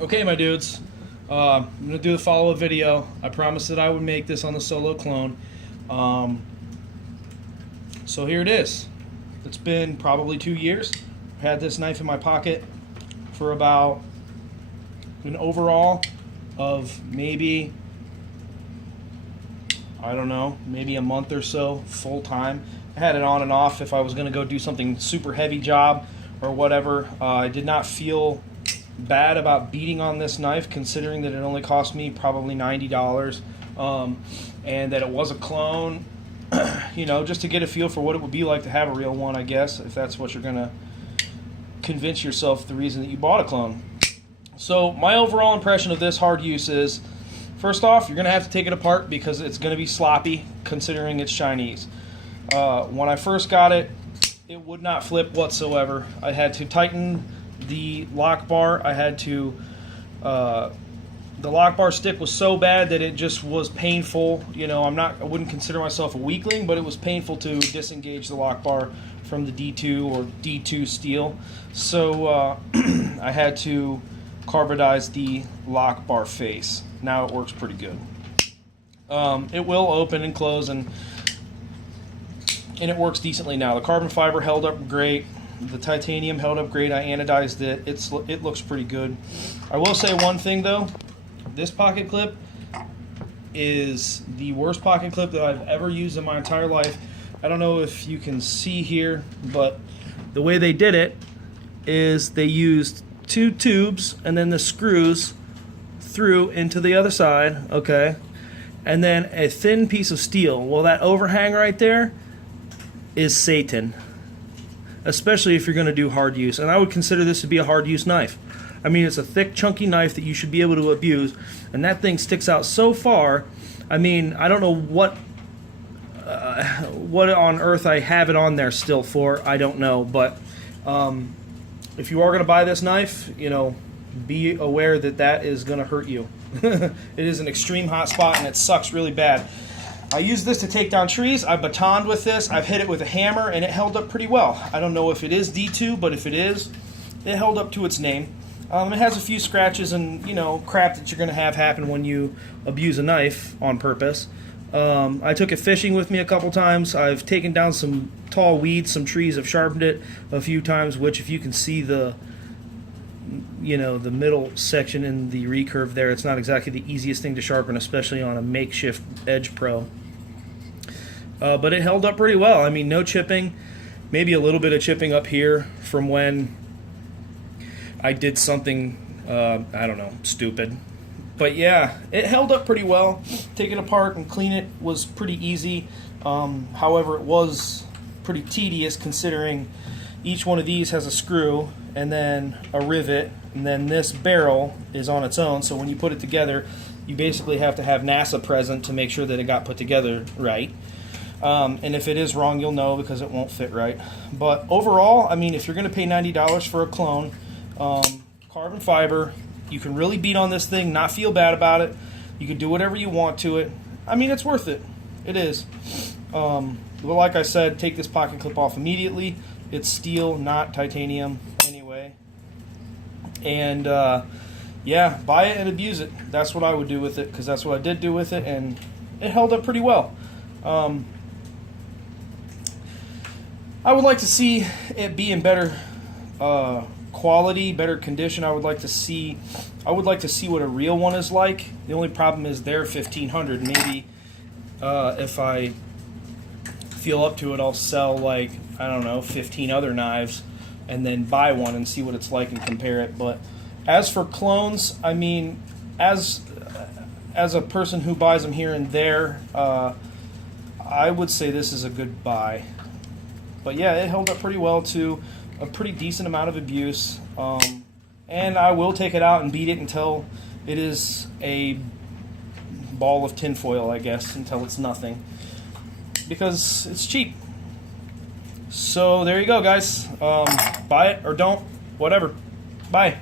Okay, my dudes, I'm going to do the follow-up video. I promised that I would make this on the Solo clone. So here it is. It's been probably 2 years. I've had this knife in my pocket for about an overall of maybe, I don't know, maybe a month or so full time. I had it on and off if I was going to go do something super heavy job or whatever. I did not feel bad about beating on this knife, considering that it only cost me probably $90, and that it was a clone. You know, just to get a feel for what it would be like to have a real one, I guess, if that's what you're gonna convince yourself the reason that you bought a clone. So my overall impression of this hard use is, first off, you're gonna have to take it apart because it's gonna be sloppy, considering it's Chinese. When I first got it, it would not flip whatsoever. I had to tighten the lock bar. I had to, the lock bar stick was so bad that it just was painful. You know, I wouldn't consider myself a weakling, but it was painful to disengage the lock bar from the D2 or D2 steel. So I had to carbonize the lock bar face. Now it works pretty good. It will open and close, and it works decently now. The carbon fiber held up great. The titanium held up great. I anodized it. It looks pretty good. I will say one thing though. This pocket clip is the worst pocket clip that I've ever used in my entire life. I don't know if you can see here, but the way they did it is they used 2 tubes and then the screws through into the other side, okay, and then a thin piece of steel. Well, that overhang right there is Satan, especially if you're going to do hard use. And I would consider this to be a hard use knife. I mean, it's a thick, chunky knife that you should be able to abuse, and that thing sticks out so far. I mean, I don't know what on earth I have it on there still for. I don't know, but if you are going to buy this knife, you know, be aware that that is going to hurt you. It is an extreme hot spot, and it sucks really bad. I used this to take down trees. I batoned with this. I've hit it with a hammer, and it held up pretty well. I don't know if it is D2, but if it is, it held up to its name. It has a few scratches and, you know, crap that you're going to have happen when you abuse a knife on purpose. I took it fishing with me a couple times. I've taken down some tall weeds, some trees. I've sharpened it a few times, which if you can see the, you know, the middle section in the recurve there, it's not exactly the easiest thing to sharpen, especially on a makeshift Edge Pro. But it held up pretty well. I mean, no chipping, maybe a little bit of chipping up here from when I did something, I don't know, stupid. But yeah, it held up pretty well. Take it apart and clean it was pretty easy. However, it was pretty tedious considering each one of these has a screw and then a rivet, and then this barrel is on its own. So when you put it together, you basically have to have NASA present to make sure that it got put together right. And if it is wrong, you'll know because it won't fit right. But overall, I mean, if you're going to pay $90 for a clone, carbon fiber, you can really beat on this thing, not feel bad about it. You can do whatever you want to it. I mean, it's worth it. It is. Well, like I said, take this pocket clip off immediately. It's steel, not titanium anyway. And yeah, buy it and abuse it. That's what I would do with it, because that's what I did do with it, and it held up pretty well. I would like to see it be in better quality, better condition. I would like to see what a real one is like. The only problem is they're $1,500. Maybe if I feel up to it, I'll sell, like, I don't know, 15 other knives and then buy one and see what it's like and compare it. But as for clones, I mean, as a person who buys them here and there, I would say this is a good buy. But yeah, it held up pretty well to a pretty decent amount of abuse, and I will take it out and beat it until it is a ball of tinfoil, I guess, until it's nothing, because it's cheap. So there you go, guys. Buy it or don't, whatever. Bye.